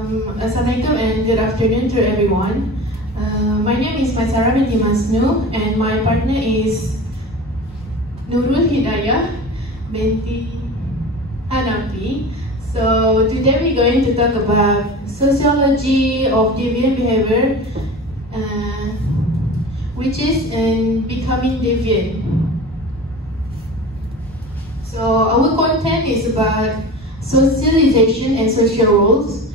Assalamualaikum and good afternoon to everyone. My name is Masara binti Masnu and my partner is Nurul Hidayah binti Hanafi. So today we're going to talk about sociology of deviant behavior, which is in becoming deviant. So our content is about socialization and social roles,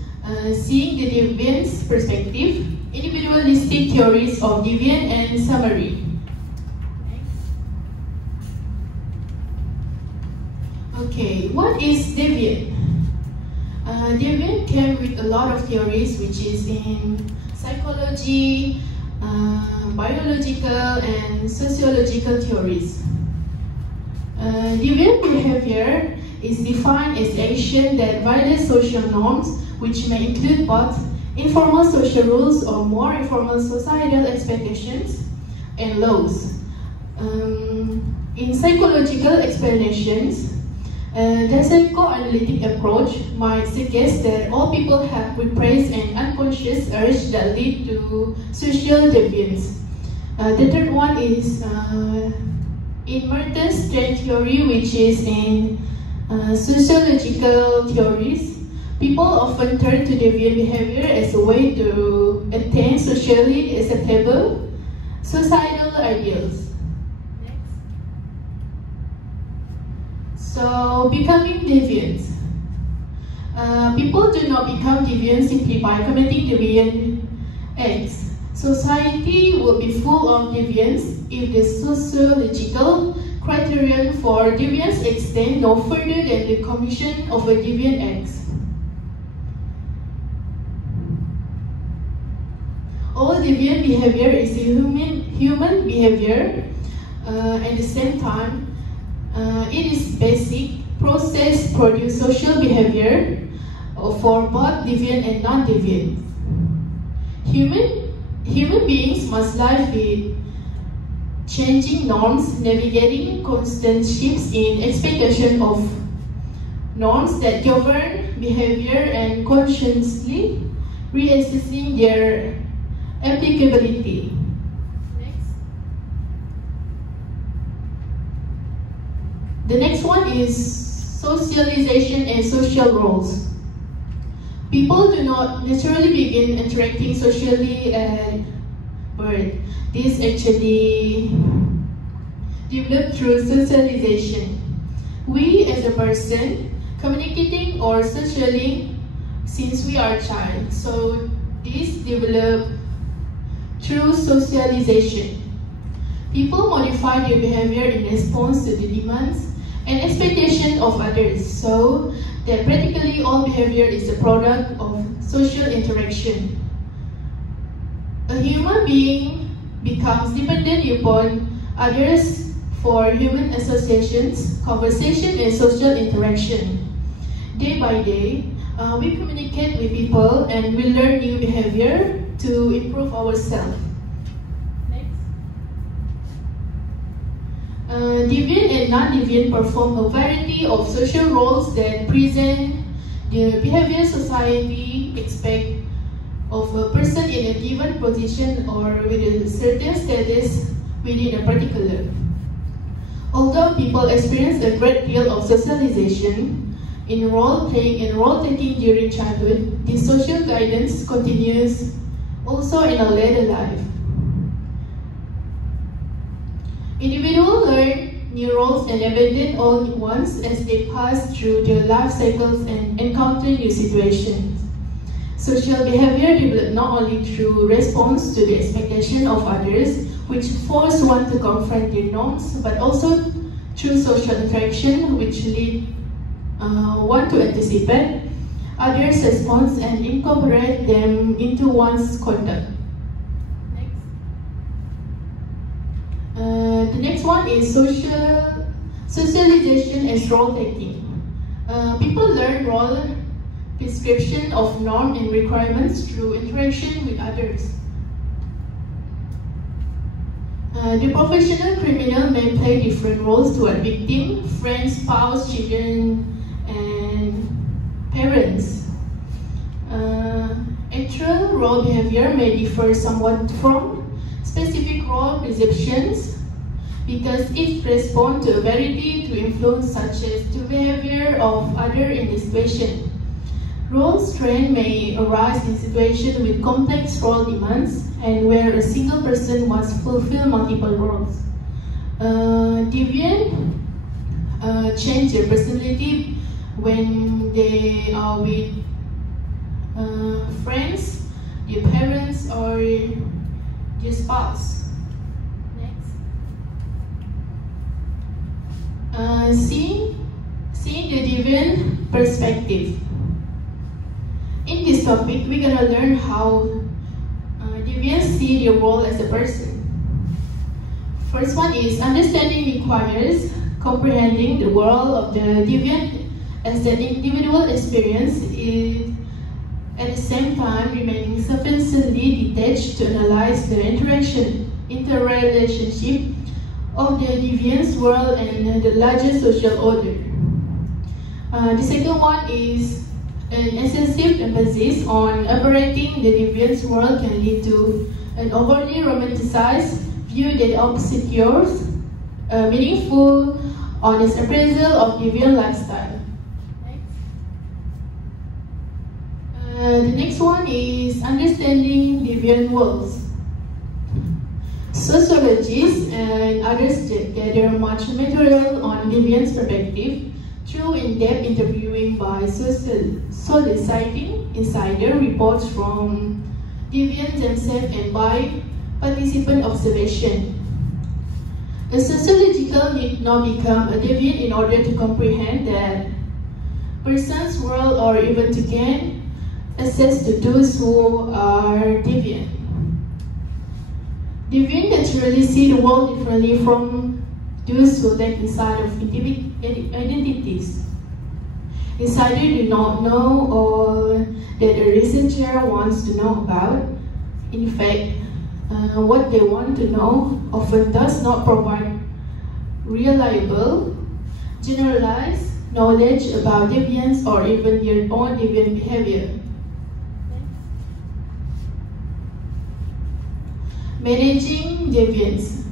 seeing the deviant's perspective, individualistic theories of deviant, and summary. Okay, what is deviant? Deviant came with a lot of theories, which is in psychology, biological, and sociological theories. Deviant behavior is defined as action that violates social norms, which may include both informal social rules or more informal societal expectations and laws. In psychological explanations, the psychoanalytic approach might suggest that all people have repressed and unconscious urges that lead to social deviance. The third one is in Merton's trend theory, which is in sociological theories. People often turn to deviant behavior as a way to attain socially acceptable societal ideals. So, becoming deviant. People do not become deviant simply by committing deviant acts. Society will be full of deviance if the sociological criterion for deviance extends no further than the commission of a deviant act. All deviant behavior is human behavior. At the same time, it is basic process produce social behavior for both deviant and non-deviant. Human beings must live with changing norms, navigating constant shifts in expectation of norms that govern behavior and consciously reassessing their applicability. The next one is socialization and social roles. People do not naturally begin interacting socially at birth. This actually developed through socialization. We as a person communicating or socializing since we are a child. So this developed through socialization. People modify their behavior in response to the demands and expectations of others, so that practically all behavior is a product of social interaction. A human being becomes dependent upon others for human associations, conversation, and social interaction. Day by day, we communicate with people and we learn new behavior to improve ourselves. Deviant and non-deviant perform a variety of social roles that present the behavior society expects of a person in a given position or with a certain status within a particular. Although people experience a great deal of socialization in role-playing and role-taking during childhood, this social guidance continues also in a later life. Individuals learn new roles and abandon old ones as they pass through their life cycles and encounter new situations. Social behavior develops not only through response to the expectation of others, which force one to confront their norms, but also through social interaction, which lead one to anticipate others' response and incorporate them into one's conduct. The next one is socialization as role-taking. People learn role prescription of norms and requirements through interaction with others. The professional criminal may play different roles toward victim, friends, spouse, children, and parents. Actual role behavior may differ somewhat from specific role perceptions because it responds to a variety to influence such as the behavior of others in the situation. Role strain may arise in situations with complex role demands and where a single person must fulfill multiple roles. Deviant change their personality when they are with friends, their parents, or their spouse. Next. Seeing the deviant perspective. In this topic, we're gonna learn how deviants see their role as a person. First one is understanding requires comprehending the world of the deviant as an individual experience is at the same time remaining sufficiently detached to analyze the interrelationship of the deviant's world and the larger social order. The second one is an excessive emphasis on operating the deviant's world can lead to an overly romanticized view that obscures a meaningful, honest appraisal of deviant lifestyle. The next one is understanding deviant worlds. Sociologists and others gather much material on deviant's perspective through in-depth interviewing by soliciting insider reports from deviants themselves and by participant observation. A sociological need not become a deviant in order to comprehend that person's world or even to gain access to those who are deviant. Deviants naturally see the world differently from those who lack inside of identities. Insiders do not know all that the researcher wants to know about. In fact, what they want to know often does not provide reliable, generalized knowledge about deviance or even their own deviant behavior. Managing deviance.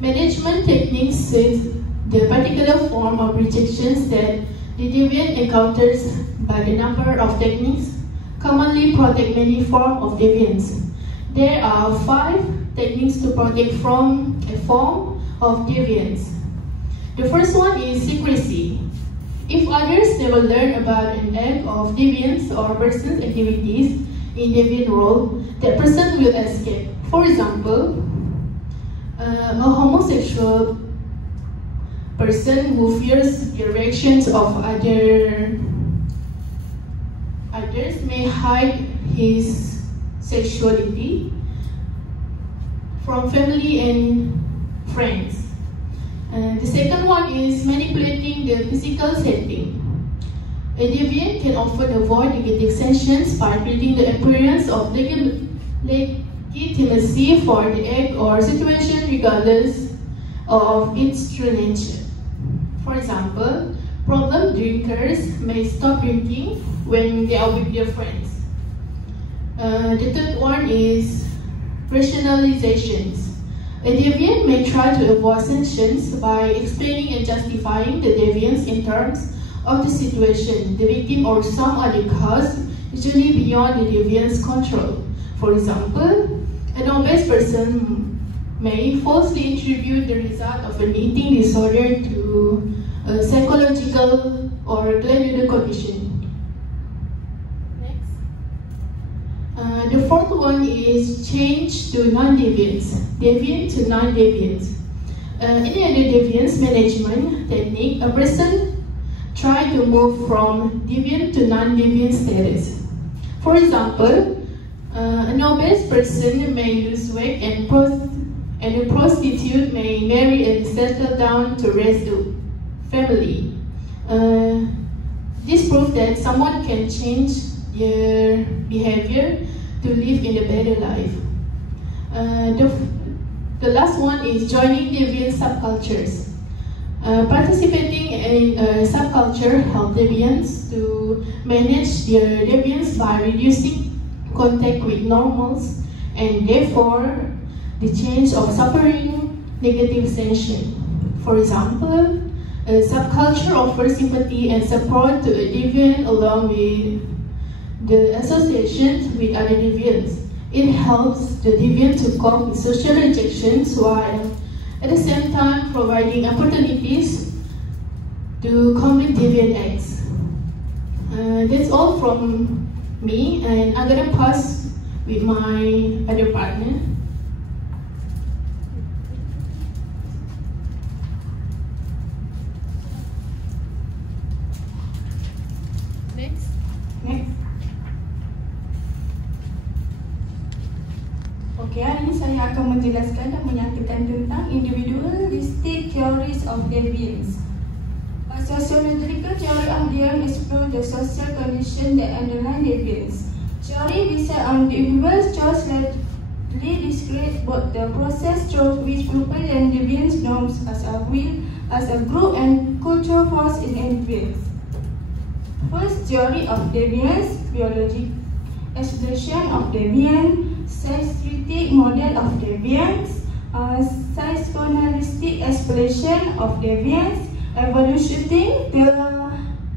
Management techniques suit the particular form of rejections that the deviant encounters by the number of techniques commonly protect many forms of deviance. There are 5 techniques to protect from a form of deviance. The first one is secrecy. If others never learn about an act of deviance or person's activities in deviant role, that person will escape. For example, a homosexual person who fears the reactions of others may hide his sexuality from family and friends. The second one is manipulating the physical setting. A deviant can often avoid negative sanctions by creating the appearance of legitimacy for the act or situation regardless of its true nature. For example, problem drinkers may stop drinking when they are with their friends. The third one is rationalizations. A deviant may try to avoid sanctions by explaining and justifying the deviance in terms of the situation, the victim, or some other cause, usually beyond the deviant's control. For example, an obese person may falsely attribute the result of an eating disorder to a psychological or glandular condition. Next. The fourth one is change to non-deviance, deviant to non-deviance. In the deviance management technique, a person tries to move from deviant to non-deviant status. For example, an obese person may lose weight and a prostitute may marry and settle down to raise a family. This proves that someone can change their behavior to live in a better life. The last one is joining deviant subcultures. Participating in a subculture helps deviants to manage their deviance by reducing contact with normals, and therefore the change of suffering negative sensation. For example, a subculture offers sympathy and support to a deviant along with the association with other deviants. It helps the deviant to cope with social rejections while at the same time providing opportunities to commit deviant acts. That's all from me, and I'm gonna pass with my other partner. Next. Okey, hari ini saya akan menjelaskan dan menyatakan tentang individualistic theories of deviance. A sociological theory of deviance explores the social condition that underlie deviance. Theory based on the individual's choice largely describes both the process through which people and deviance norms as a group and cultural force in deviance. First, theory of deviance, biological exploration of deviance, psychiatric model of deviance, psychoanalytic exploration of deviance, evaluating the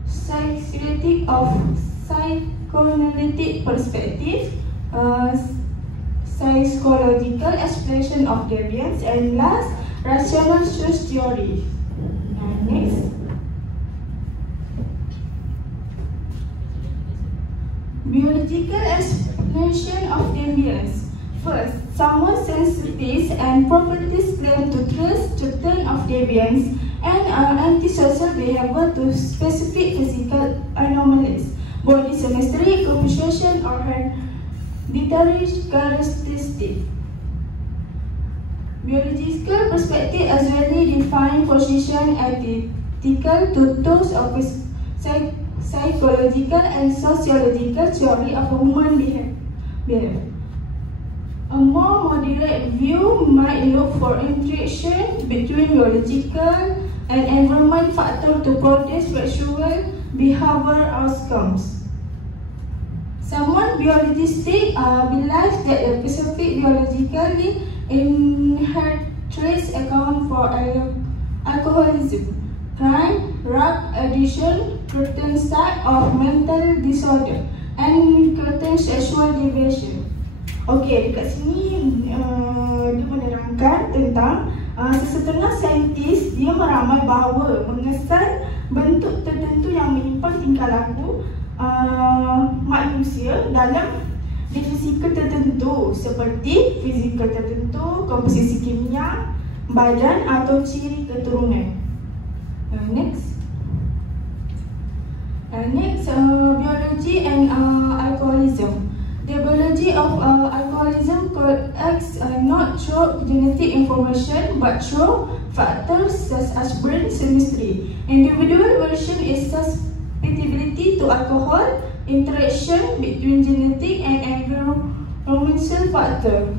psychiatric of psychoanalytic perspective, psychological exploration of deviance, and last, rational choice theory. Next. Biological explanation of deviance. First, someone's sensibilities and properties claim to trust the claim of deviance and antisocial behavior to specific physical anomalies, body symmetry, composition, or hereditary characteristics. Biological perspective as well define position ethical to those of psychological and sociological theory of human behavior. A more moderate view might look for interaction between biological and environment factors to produce virtual behavior outcomes. Someone biologistic believes that a specific biologically inherent traits account for alcoholism, crime, drug addiction, certain type of mental disorder, and certain sexual deviation. Okey, dekat sini dia menerangkan tentang sesetengah saintis dia meramal bahawa mengesan bentuk tertentu yang menyimpang tingkah laku manusia dalam fizikal tertentu seperti fizikal tertentu, komposisi kimia, badan atau ciri keturunan. Next, biology and alcoholism. The biology of alcoholism acts not through genetic information but through factors such as brain chemistry. Individual version is susceptibility to alcohol, interaction between genetic and environmental factors.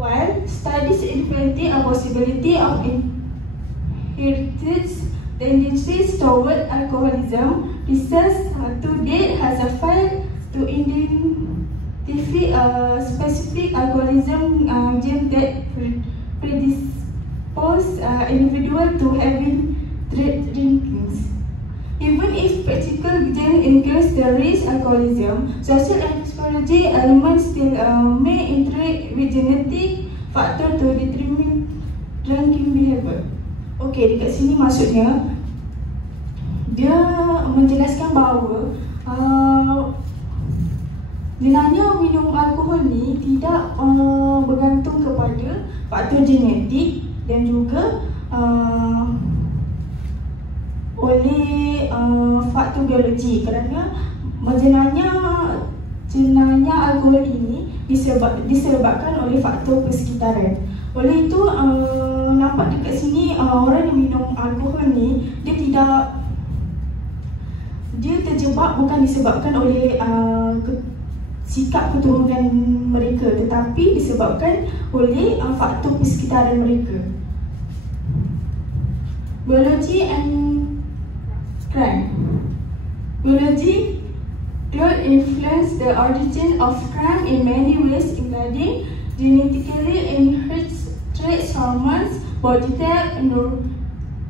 While studies indicate a possibility of inherited tendencies toward alcoholism, research to date has failed to identify a specific alcoholism gene that predispose individual to having drinking. Even if practical gene increase the risk alcoholism, social and psychology elements still may interact with genetic factor to determine drinking behavior. Okey, dekat sini maksudnya dia menjelaskan bahawa sebenarnya minum alkohol ni tidak bergantung kepada faktor genetik dan juga oleh faktor biologi, kerana jenayah alkohol ini disebabkan oleh faktor persekitaran. Oleh itu nampak dekat sini orang yang minum alkohol ni dia terjebak bukan disebabkan oleh sikap keturunan mereka, tetapi disebabkan oleh faktor persekitaran mereka. Biology and crime. Biology could influence the origin of crime in many ways, including genetically inherited traits, hormones, body type,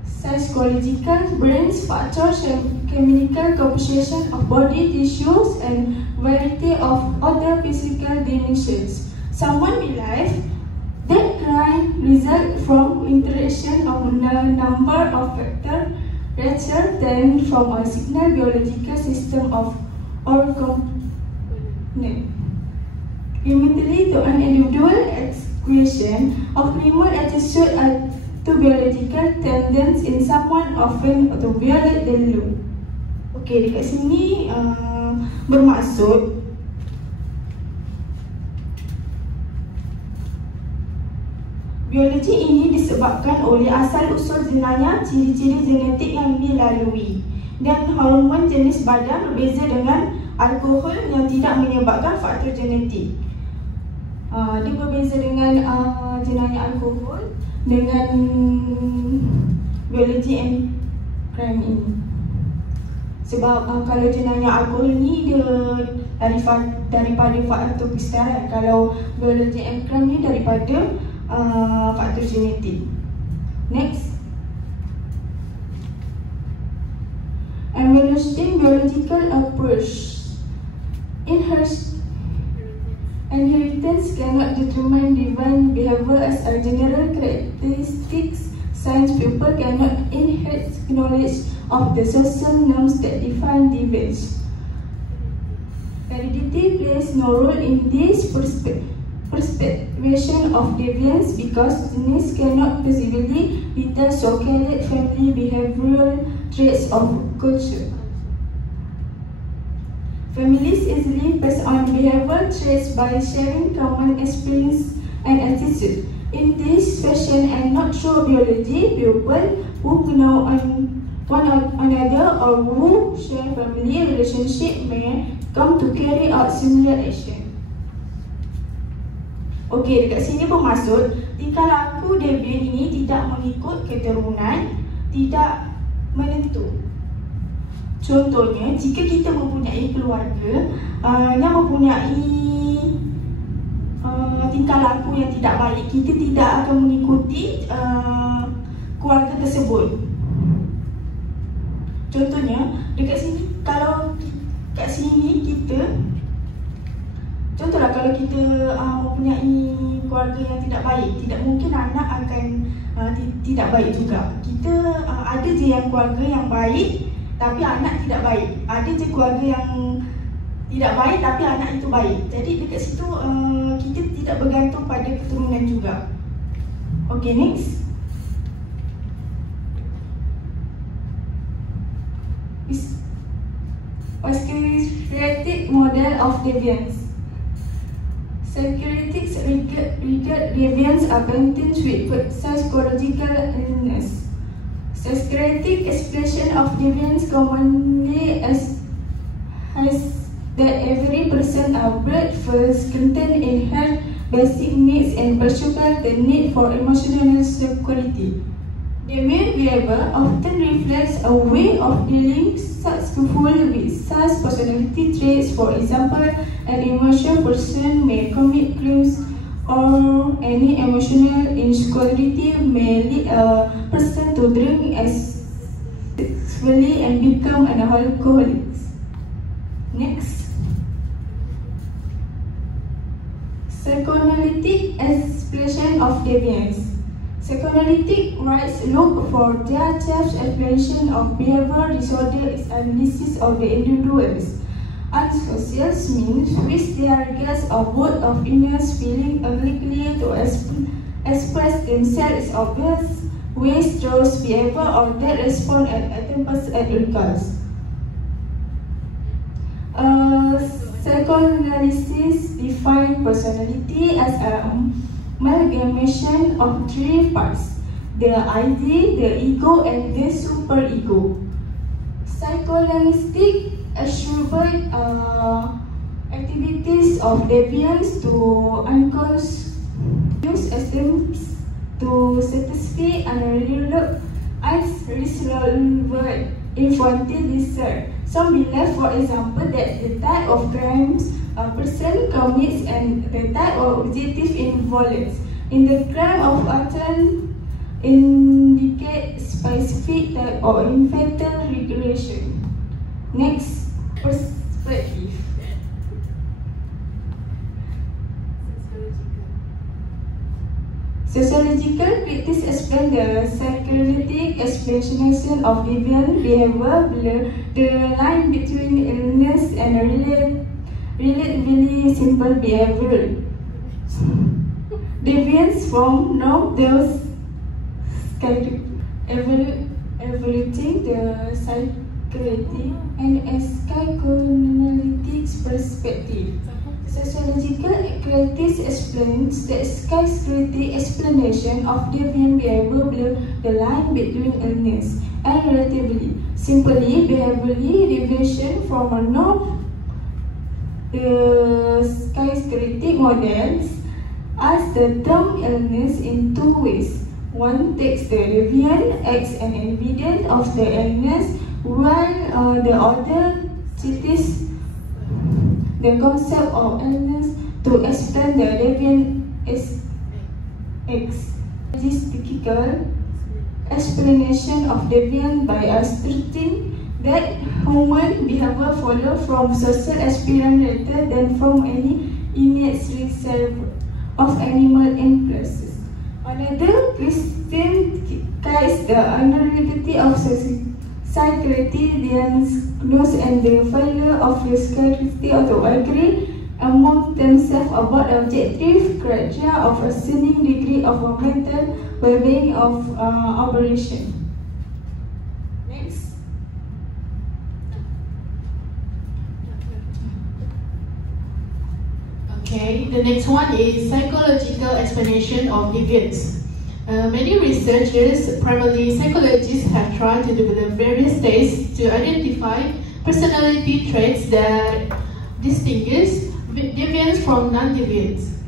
psychological, brain factors, and chemical composition of body tissues, and variety of other physical dimensions. Someone believes that crime results from interaction of a number of factors rather than from a single biological system or component. Immediately to an individual expression of criminal attitude to biological tendencies in someone often to violate the law. Okey, dekat sini bermaksud biologi ini disebabkan oleh asal-usul jenayah, ciri-ciri genetik yang dilalui, dan hormon jenis badan berbeza dengan alkohol yang tidak menyebabkan faktor genetik. Dia berbeza dengan jenayah alkohol dengan biologi and crime ini. Sebab kalau jenayah alkohol ni dia daripada faktor kesetaraan, kalau biologi and crime ni daripada faktor genetik. Next, evolutionary biological approach. Inheritance cannot determine deviant behavior as a general characteristics. Science people cannot inherit knowledge of the social norms that define deviance. Heredity plays no role in this perpetuation of deviance because genes cannot possibly return so-called family behavioral traits of culture. Families easily pass on behavioral traits by sharing common experience and attitude. In this fashion and not through biology, people who know one another or who share family relationship may come to carry out similar action. Okey, dekat sini bermaksud tingkah laku deviant ini tidak mengikut keturunan, tidak menentu. Contohnya, jika kita mempunyai keluarga yang mempunyai tingkah laku yang tidak baik, kita tidak akan mengikuti keluarga tersebut. Contohnya, dekat sini, kalau kat sini kita, contohlah kalau kita mempunyai keluarga yang tidak baik, tidak mungkin anak akan tidak baik juga. Kita ada je yang keluarga yang baik tapi anak tidak baik. Ada je keluarga yang tidak baik tapi anak itu baik. Jadi dekat situ kita tidak bergantung pada keturunan juga. Okay, next. Psychiatric model of deviance. Psychiatrists regard deviance acquaintance with psychological illness. Psychiatric expression of deviance commonly has that every person are bred first contain inherent basic needs and pursue the need for emotional security. Deviant behavior often reflects a way of dealing successfully with such personality traits. For example, an emotional person may commit crimes, or any emotional insecurity may lead a person to drink excessively and become an alcoholic. Next, psychoanalytic expression of deviance. Psychoanalytic writers look for their types explanation of behavioral disorder is analysis of the individual's antisocial means which they regard of both of illness feeling unlikely to express themselves obvious ways through behavior or that respond at attempts at recalls. Psychoanalysis defines personality as an amalgamation of three parts: the I, the ego, and the superego. Psychoanalytic attribute activities of deviance to unconscious attempts to satisfy unresolved infantile desire. Some believe, for example, that the type of crimes a person commits and the type of objective involved in the crime of action indicate specific type of invental regression. Next, perspective. Sociological critics explain the psychoanalytic explanation of deviant behavior blur the line between illness and relatively simple behavior. Deviance from norm those evaluating the psychoanalytic and psychoanalytic perspective. Sociological critics explains the psychoanalytic explanation of deviant behavior blur the line between illness and relatively simply behaviorally deviation from a norm. The psychoanalytic models as the term illness in two ways. One takes the deviant as an evidence of the illness, while the other cites the concept of illness to explain the deviant as statistical explanation of deviant by asserting that human behavior follows from social experience rather than from any innate reserve of animal impulses. Another Christian case the unreliability of psychiatry diagnosis and the failure of the psychiatry to agree among themselves about objective criteria of ascertaining degree of a mental well-being of operation. Next. Okay, the next one is psychological explanation of deviance. Many researchers, primarily psychologists, have tried to develop various tests to identify personality traits that distinguish deviance from non-deviance.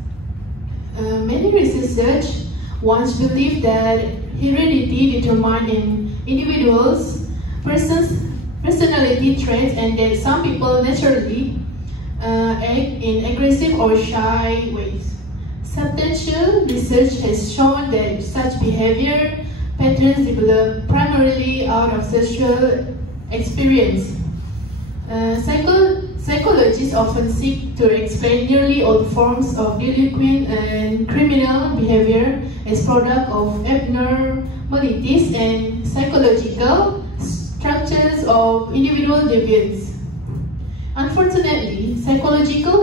Many researchers once believed that heredity determined an individual's personality traits and that some people naturally act in aggressive or shy ways. Substantial research has shown that such behavior patterns develop primarily out of social experience. Psychologists often seek to explain nearly all forms of delinquent and criminal behavior as product of abnormalities and psychological structures of individual deviance. Unfortunately, psychological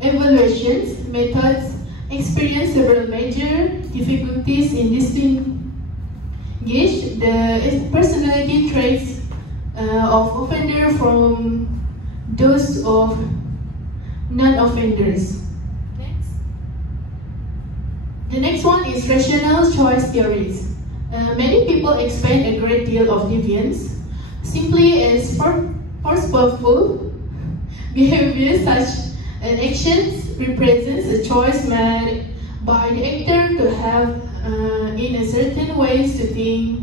evaluations methods experience several major difficulties in distinguishing the personality traits of offenders from those of non-offenders. Next. The next one is rational choice theories. Many people explain a great deal of deviance simply as purposeful behavior such an action represents a choice made by the actor to have in a certain ways to think,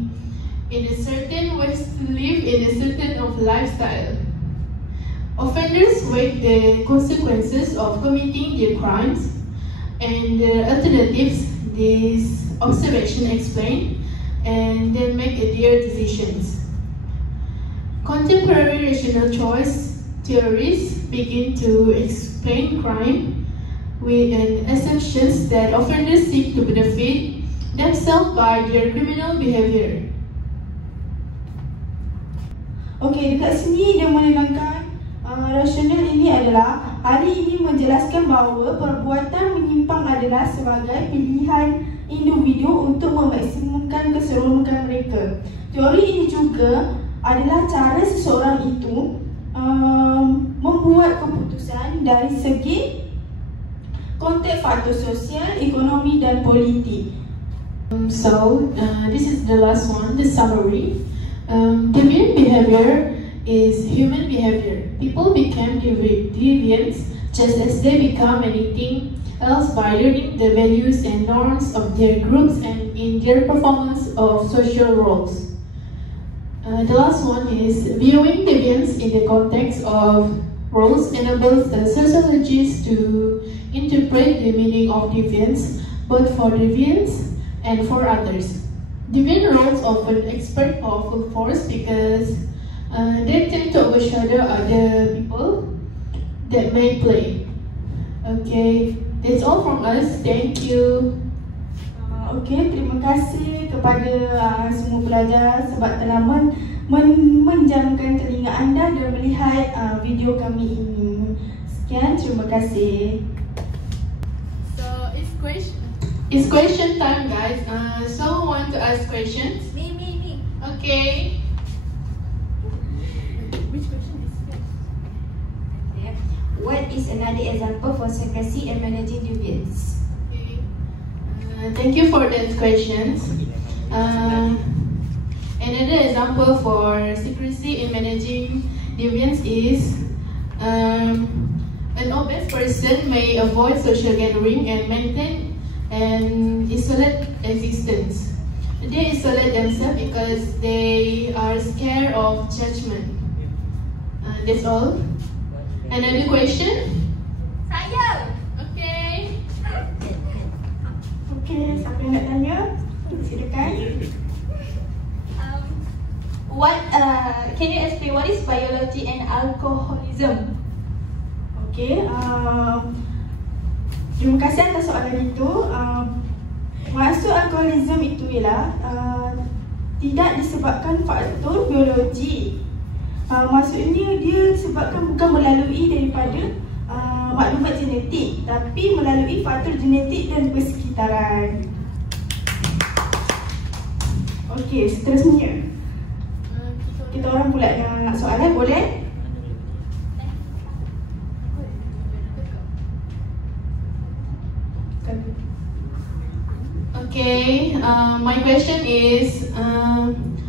in a certain ways to live, in a certain of lifestyle. Offenders weigh the consequences of committing their crimes and the alternatives this observation explain and then make their decisions. Contemporary rational choice theories begin to explain crime with an assumption that offenders seek to benefit themselves by their criminal behavior. Okey, dekat sini dia menerangkan rasional ini adalah hari ini menjelaskan bahawa perbuatan menyimpang adalah sebagai pilihan individu untuk memaksimumkan keseronokan mereka. Teori ini juga adalah cara seseorang itu membuat keputusan dari segi konteks faktor sosial, ekonomi dan politik. This is the last one, the summary. Deviant behavior is human behavior. People become deviant just as they become anything else by learning the values and norms of their groups and in their performance of social roles. The last one is viewing deviance in the context of roles enables the sociologists to interpret the meaning of deviance both for deviants and for others. Deviant roles often expert powerful force because they tend to overshadow other people that may play. Okay, that's all from us. Thank you. Okey, terima kasih kepada semua pelajar sebab telah menjamkan telinga anda dan melihat video kami ini. Sekian, terima kasih. So it's question time, guys. So want to ask questions? Me. Okay. Which question is first? Okay. What is another example for secrecy and managing deviance? Thank you for those questions. Another example for secrecy in managing deviance is an obese person may avoid social gathering and maintain an isolate existence. They isolate themselves because they are scared of judgment. That's all. Another question? Saya. Okay. Okey, siapa yang nak tanya? Silakan. Can you explain what is biology and alcoholism? Okey, terima kasih atas soalan itu. Maksud alkoholism itu ialah tidak disebabkan faktor biologi. Maksudnya dia disebabkan bukan melalui daripada maklumat genetik, tapi melalui faktor genetik dan persekitaran. Okey, seterusnya. Kita orang pula nak soalan, boleh? Okay, my question is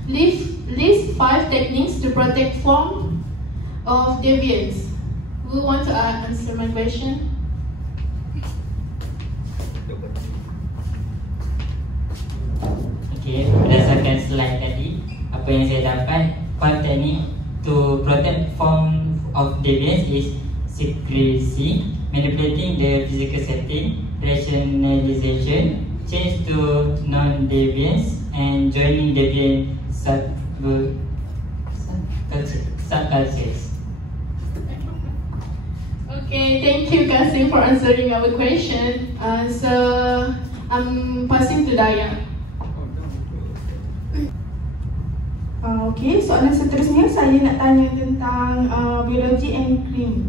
list 5 techniques to protect form of deviance. Who want to answer my question? Okay, berdasarkan slide tadi, apa yang saya dapat, 5 teknik to protect form of deviance is secrecy, manipulating the physical setting, rationalization, change to non-deviance, and joining deviant subcultures. Okay, thank you Kasim for answering our question. So I'm passing to Daya. Okey, soalan seterusnya saya nak tanya tentang biologi and crime.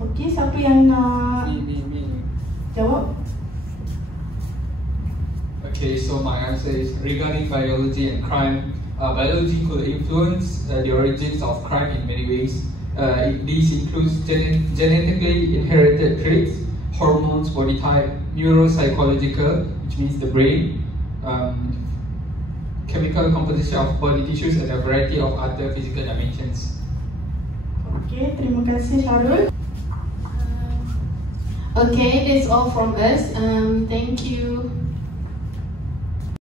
Okey, siapa yang nak jawab? Okay, so my answer is regarding biology and crime. Biology could influence the origins of crime in many ways. These include genetically inherited traits, hormones, body type, neuropsychological, which means the brain, chemical composition of body tissues, and a variety of other physical dimensions. Okay, terima kasih Syarul. Okay, that's all from us. Thank you.